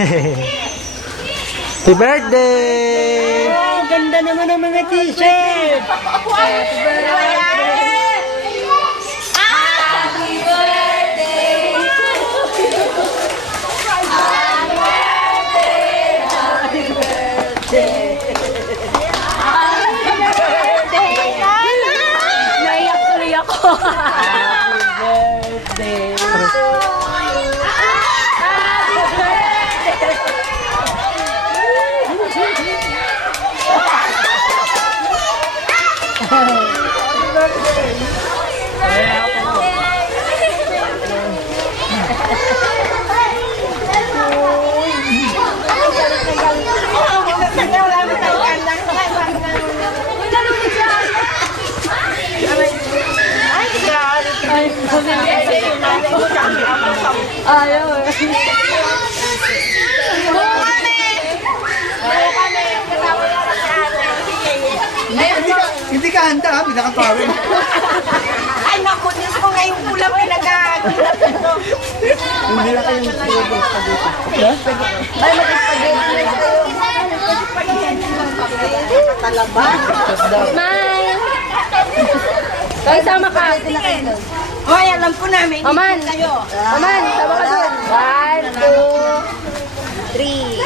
Happy birthday! Oh, ganda naman ng mga t-shirt! Happy birthday! Happy birthday! Happy birthday! Naiyak tuloy ako. Happy birthday! Ayaw eh. Hindi ka handa ha, pinakapawin. Ay, naku, Diyos ko ngayong ulam pinag-aagulap ito. Hindi na kayong spaghetti. Ay, mag-spaghetti na kayo. Talaba. Smile! Kaya sama ka. Hoy, alam ko na, may Oman! kayo. Oman, sama ka doon. 1, 2, 3.